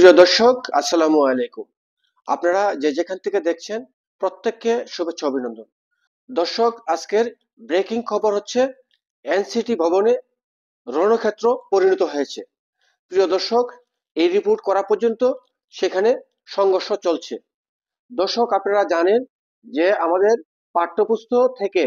প্রিয় দর্শক, আসসালামু আলাইকুম। আপনারা যে যেখান থেকে দেখছেন প্রত্যেককে শুভেচ্ছা অভিনন্দন। দর্শক, আজকের ব্রেকিং খবর হচ্ছে এনসিটি ভবনে রণক্ষেত্র পরিণত হয়েছে। প্রিয় দর্শক, এই রিপোর্ট করা পর্যন্ত সেখানে সংঘর্ষ চলছে। দর্শক, আপনারা জানেন যে আমাদের পাঠ্যপুস্তক থেকে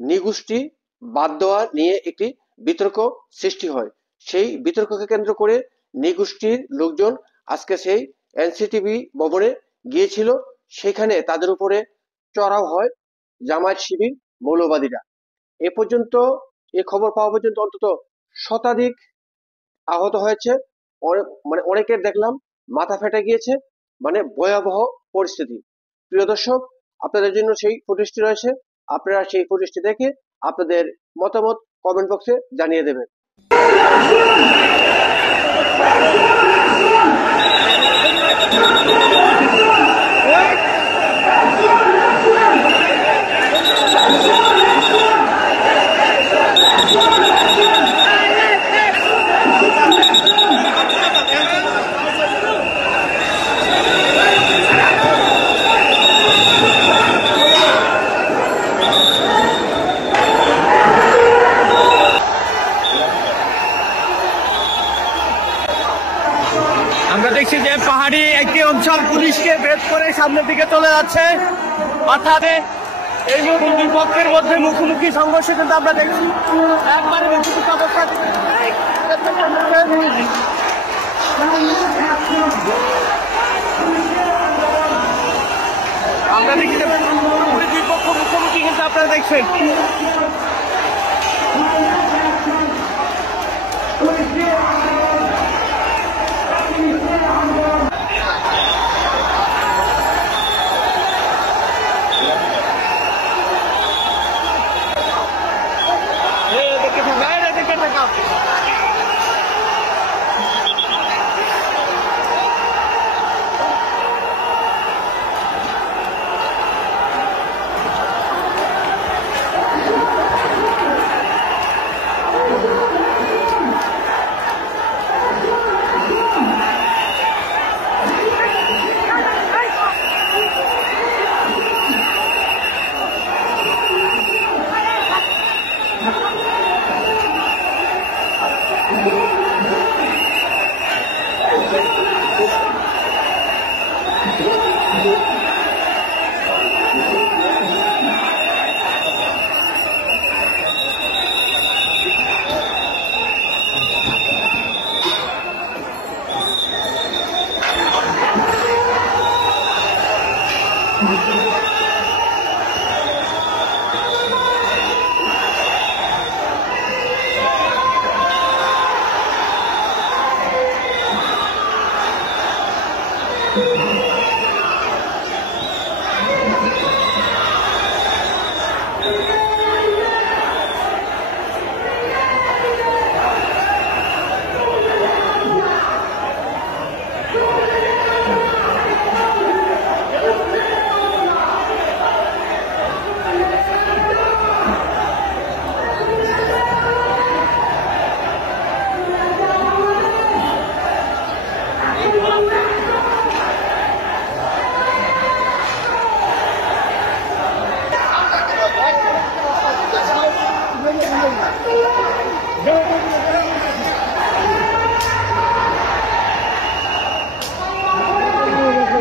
নিগোষ্ঠী বাদ দেওয়া নিয়ে একটি বিতর্ক সৃষ্টি হয়। সেই বিতর্ককে কেন্দ্র করে নিগোষ্ঠীর লোকজন আজকে সেই এনসিটিভি ভবনে গিয়েছিল। সেখানে তাদের উপরে চড়াও হয় জামায়াত শিবির মৌলবাদীরা। এ পর্যন্ত এই খবর পাওয়া পর্যন্ত অন্তত শতাধিক আহত হয়েছে। অনেকের দেখলাম মাথা ফেটে গিয়েছে। ভয়াবহ পরিস্থিতি। প্রিয় দর্শক, আপনাদের জন্য সেই ফুটেজটি রয়েছে। আপনারা সেই ফুটেজটি দেখে আপনাদের মতামত কমেন্ট বক্সে জানিয়ে দেবেন। আমরা দেখছি যে পাহাড়ি একটি অঞ্চল পুলিশকে ভেদ করে সামনের দিকে চলে যাচ্ছে। অর্থাৎ এই দুই পক্ষের মধ্যে মুখোমুখি সংঘর্ষ কিন্তু আমরা দেখছি একবারে মুখোমুখি অবস্থা। আমরা দেখছি দুই পক্ষ মুখোমুখি কিন্তু আপনারা দেখছেন।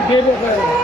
Give it